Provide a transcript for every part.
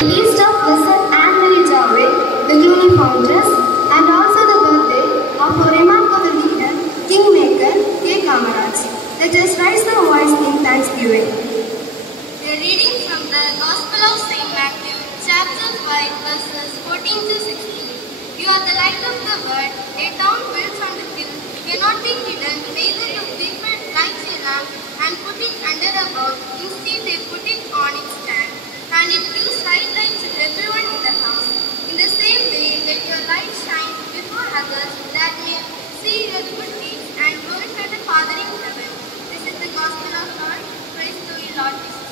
Feast of Blessed Anne Marie Jaoui, the Cluny foundress, and also the birthday of a remarkable leader, Kingmaker K. Kamaraj. Let us raise the voice in thanksgiving. We are reading from the Gospel of St. Matthew, chapter 5, verses 14 to 16. You are the light of the world. A town built on the hill cannot be hidden, neither do people light a lamp and put it under a bowl. Instead, they put it on its stand, and it gives light to everyone in the house. In the same way, let your light shine before others, that may see your good deeds and glorify the Father in heaven. This is the Gospel of God. Praise to you, Lord Jesus.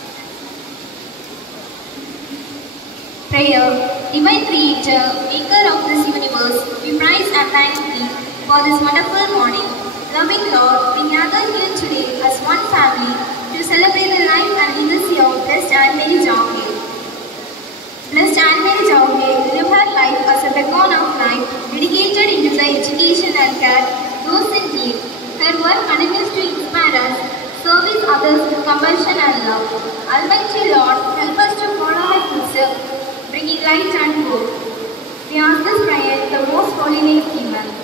Prayer. Divine Creator, Maker of this universe, we praise and thank Thee for this wonderful morning. Loving Lord, we gather here today as one family to celebrate the life and legacy of Blessed Anne Marie Jaoui. Blessed Anne Marie Jaoui lived her life as a beacon of light, dedicated into the education and care those in need. Her work continues to inspire us, service others with compassion and love. Almighty Lord, help us to follow her footsteps, bringing light and hope. We ask this prayer in the most holy name, Amen.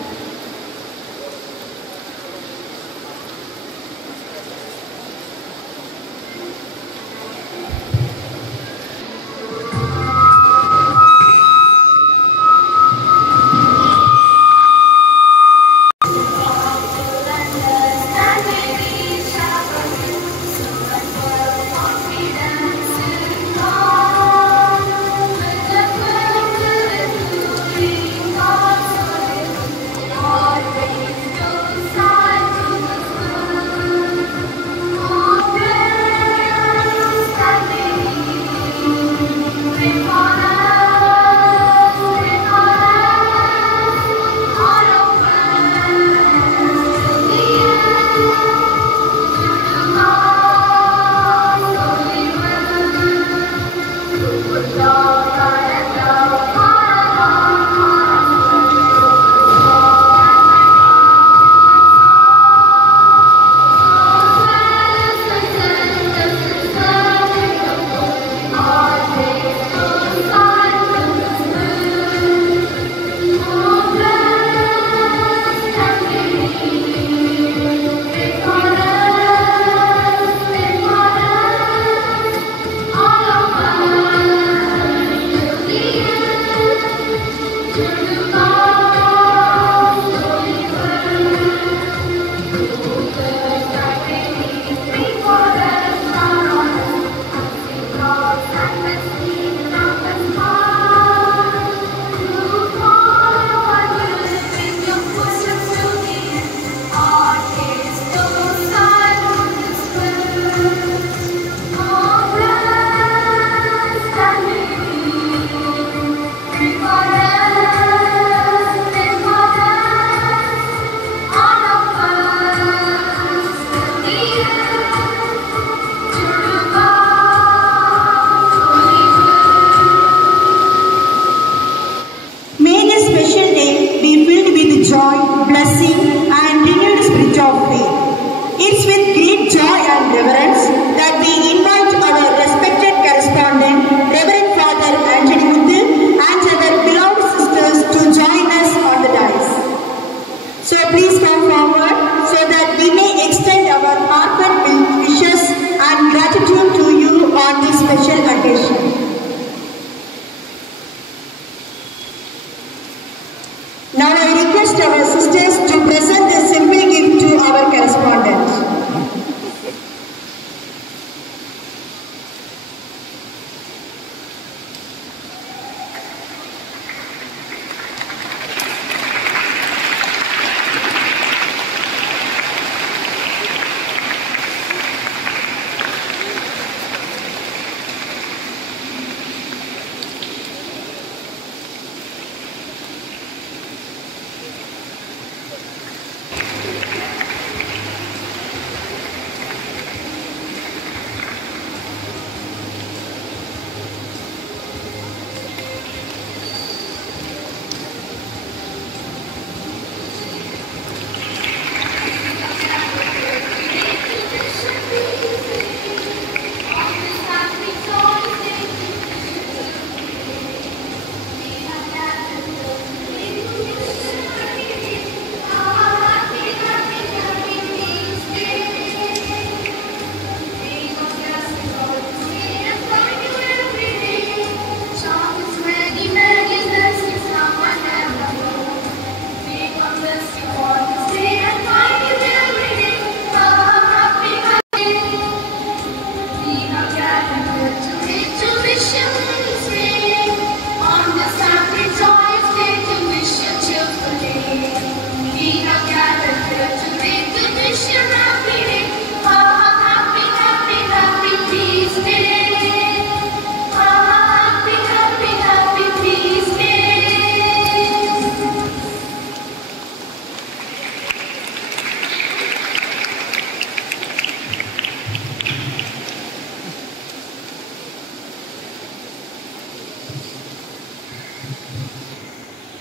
For us. Now I request our sisters to present this simple gift to our correspondent.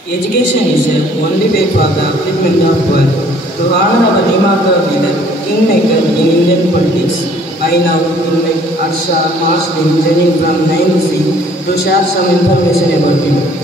Education is the only way for the upliftment of world. To honor our remarkable leader, kingmaker in Indian politics, I now invite Arsha Mashdin joining from 9C to share some information about him.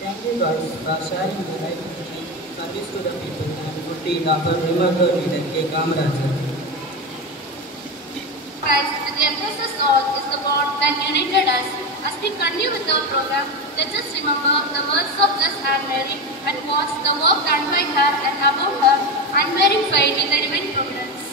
Thank you guys for sharing the life history, service to the people and good deed of our remarkable leader K. Kamaraj. Christ, with the emphasis on is the bond that united us. As we continue with our program, let us remember the words of this Anne Mary and watch the work done by her and about her unwearying faith in the divine providence.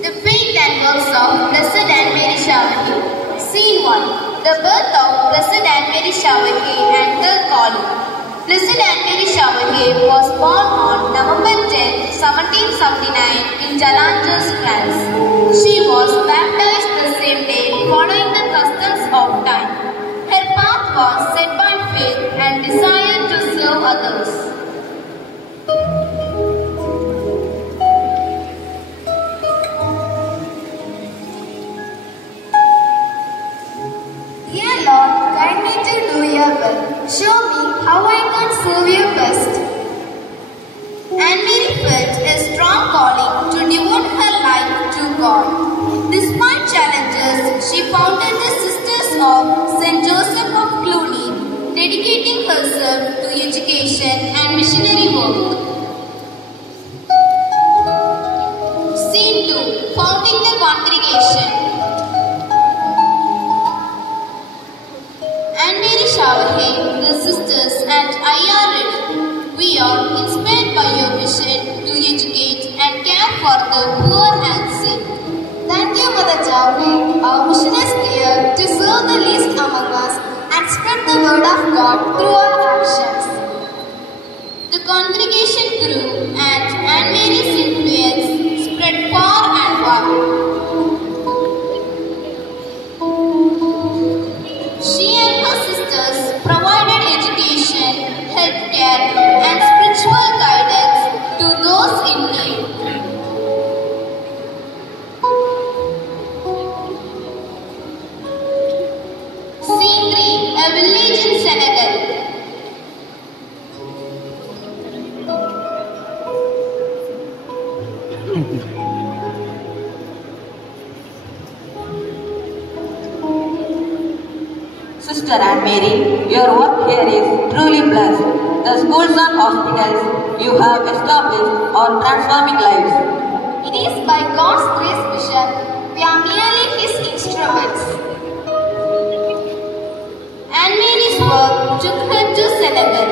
The faith and works of Blessed Anne Mary Chavahi. Scene 1. The birth of Blessed Anne Mary Chavahi and her calling. Blessed Anne Mary Chavahi was born on November 10, 1779 in Jalanges, France. She was baptized the same day following the customs of time. Her path was set by faith and desire to serve others. Dear Lord, guide me to do your will. Show me how I can serve you best. Anne Mary felt a strong calling to devote her life to God. Despite challenges, she founded the Sisters of St. Joseph of Cluny, dedicating herself to education and missionary work. Scene 2. Founding the congregation. Anne Mary Chavahi, the sisters and I are ready. We are inspired by your vision to educate and care for the poor and sick. Thank you, Mother Chavahi. Our mission is clear to serve the least among us and spread the word of God through our actions. The congregation grew and Anne Mary's influence spread far and wide. She and her sisters provided education, healthcare, and spiritual guidance to those in need. Scene 3. A village in Senegal. Sister Anne Mary, your work here is truly blessed. The schools and hospitals you have established are transforming lives. It is by God's grace, Bishop. We are merely His instruments. Anne Mary's work took her to Senegal,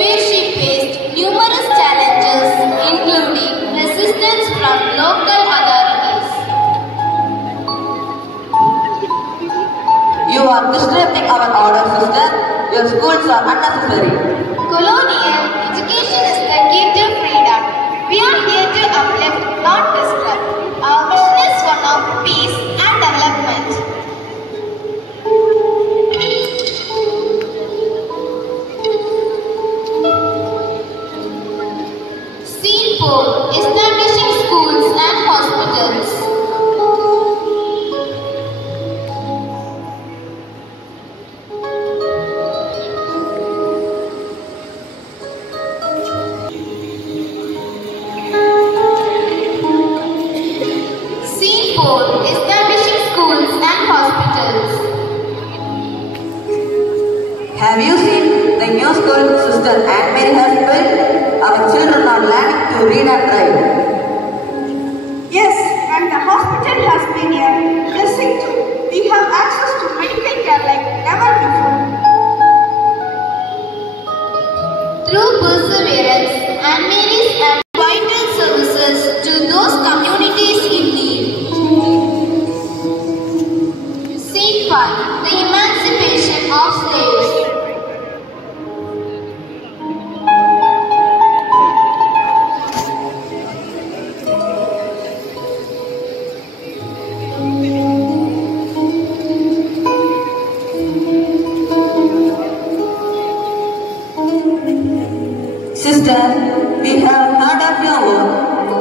where she faced numerous challenges, including resistance from local authorities. You are disrupting our order, sister. Your schools are unnecessary. Colonial education is the key to freedom. We are here to uplift, not disrupt. Our mission is one of peace and development. Scene 4. Establishing schools and hospitals. Scene 4. Establishing schools and hospitals. Have you seen the new school Sister Anne Mary has built? Our children are learning to read and write. Yes, and the hospital has been a blessing too. We have access to medical care like never before. Through perseverance, Anne Mary's and vital services to those communities in need. Scene 5. The emancipation of slaves. Sister, we have heard of your work.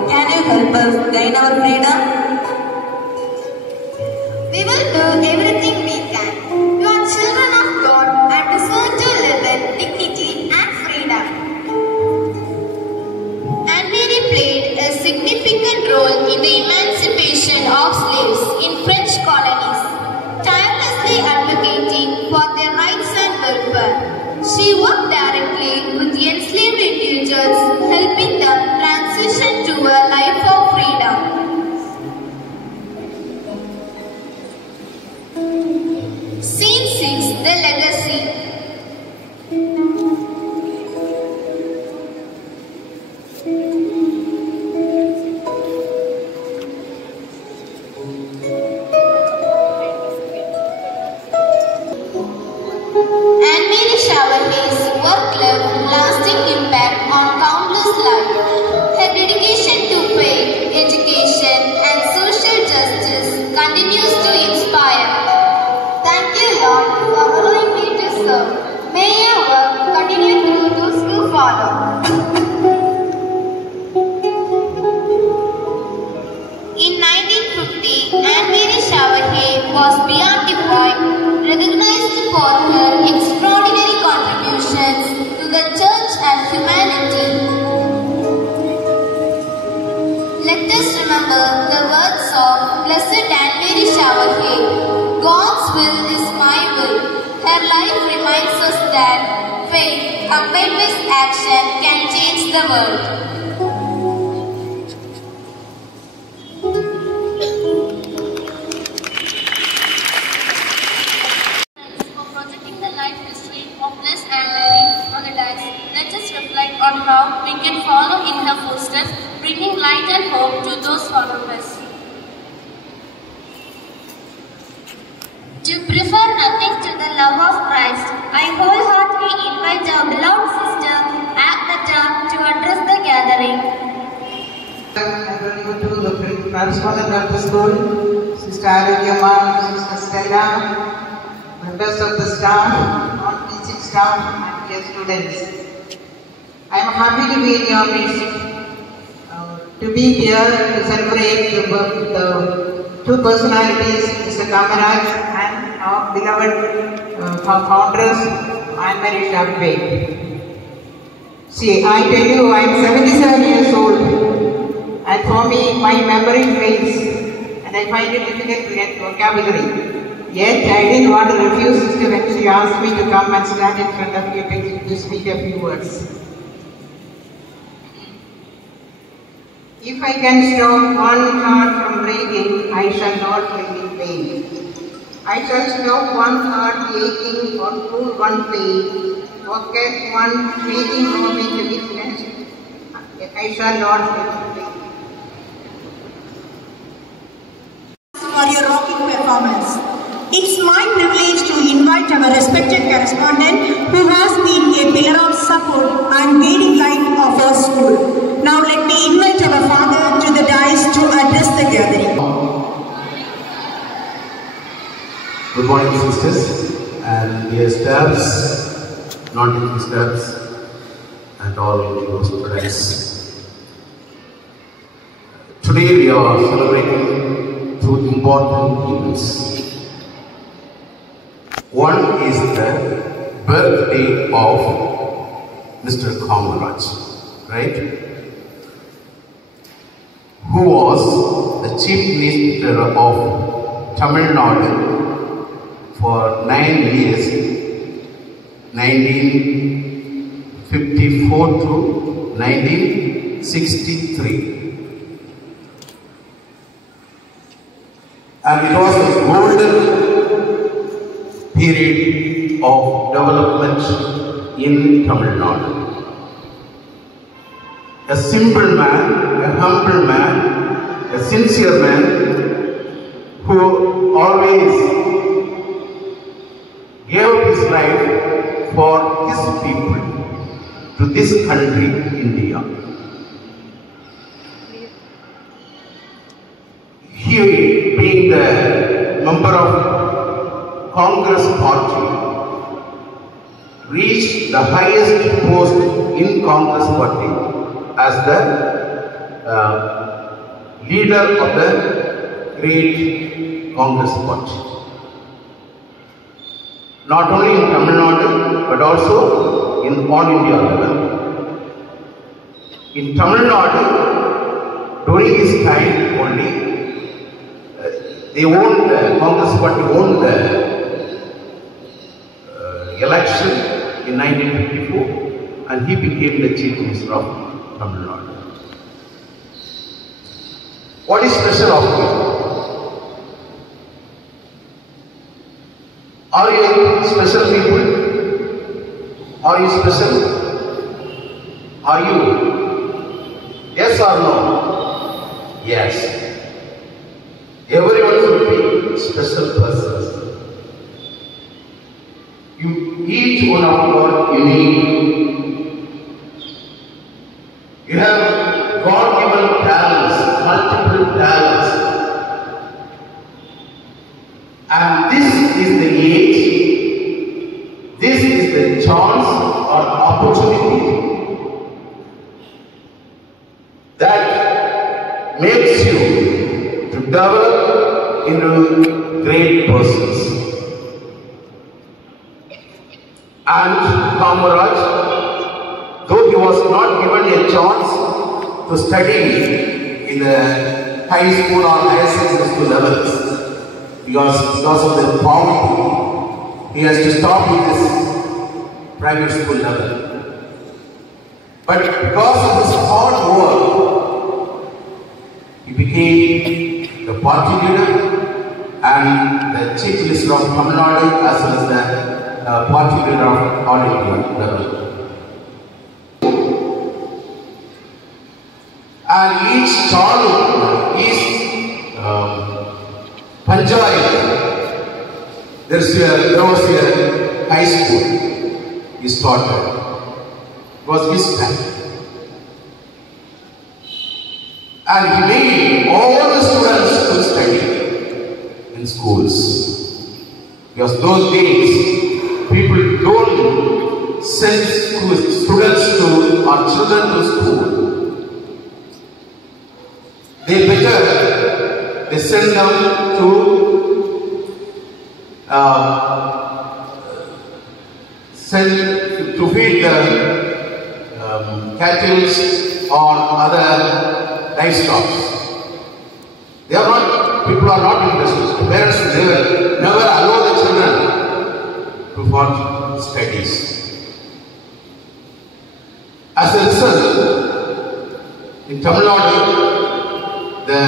Can you help us gain our freedom? We will do everything we can. You are children of God and deserve to live in dignity and freedom. Anne Mary played a significant role in the emancipation of slaves in French colonies, tirelessly advocating for their rights Anne Marie Shaverhay's work left lasting impact on countless lives. Her dedication to faith, education, and social justice continues to inspire. Thank you, Lord, for allowing me to serve. May your work continue through those who follow. In 1950, Anne Marie Shaverhay was beyond defined, recognized for her extraordinary contributions to the church and humanity. Let us remember the words of Blessed Anne Marie Shaverhay. God's will is my will. Her life reminds us that faith, combined with action, can change the world. For projecting the life history of Blessed Anne Marie on the dais, let us reflect on how we can follow in her footsteps, bringing light and hope to those following us. To prefer nothing to the love of Christ, I wholeheartedly invite our beloved sister Agatha to address the gathering. I'm going to the correspondent of the school, Sister Arugya, Sister Stella, members of the staff, non-teaching staff, and dear students. I am happy to be in your midst, to be here to celebrate the two personalities, Mr. Kamaraj and our beloved founders, Anne Marie Shaverhay. See, I tell you, I am 77 years old, and for me, my memory fails, and I find it difficult to get vocabulary. Yet, I didn't want to refuse Sister when she asked me to come and stand in front of you to speak a few words. If I can stop one heart from breaking, I shall not live in vain. I shall stop one heart aching or cool one pain, forget one fleeting moment of weakness, I shall not live in vain. For your rocking performance. It's my privilege to invite our respected correspondent who has been a pillar of support and guiding light of our school. Now let me invite our father to the dais to address the gathering. Good morning, sisters and dear staffs, non-teaching staffs, and all your students. Today we are celebrating two important events. One is the birthday of Mr. Kamaraj, right? Who was the Chief Minister of Tamil Nadu for 9 years, 1954 to 1963. And it was a golden period of development in Tamil Nadu. A simple man, a humble man, a sincere man who always gave his life for his people, to this country, India. He, being the member of Congress party, reached the highest post in Congress party as the leader of the great Congress party. Not only in Tamil Nadu, but also in all India level. In Tamil Nadu, during his time only, Congress party won the election in 1954, and he became the Chief Minister of Tamil Nadu. What is special of him? Are you special people? Are you special? Are you? Yes or no? Yes. Everyone should be special persons. each one of you are unique. You have God-given talents, multiple talents. And this is the age, this is the chance or opportunity that makes you to develop into great persons. And Kamaraj, though he was not given a chance to study in the high school or higher secondary school levels, because of the poverty, he has to stop in this private school level. But because of his hard work, he became the party leader and the chief minister of Tamil Nadu as well as the party leader of all India level. And each child, each Panchayat, there was a high school he started. It was his time. And he made all the students to study in schools. Because those days, people don't send students to or children to school. They send them to feed the cattle or other livestock. People are not interested. Parents never allow the children to for studies. As a result, in Tamil Nadu, the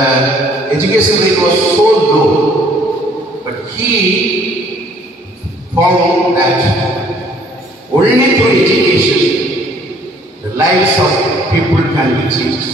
education rate was so low, but he found that only through education the lives of people can be changed.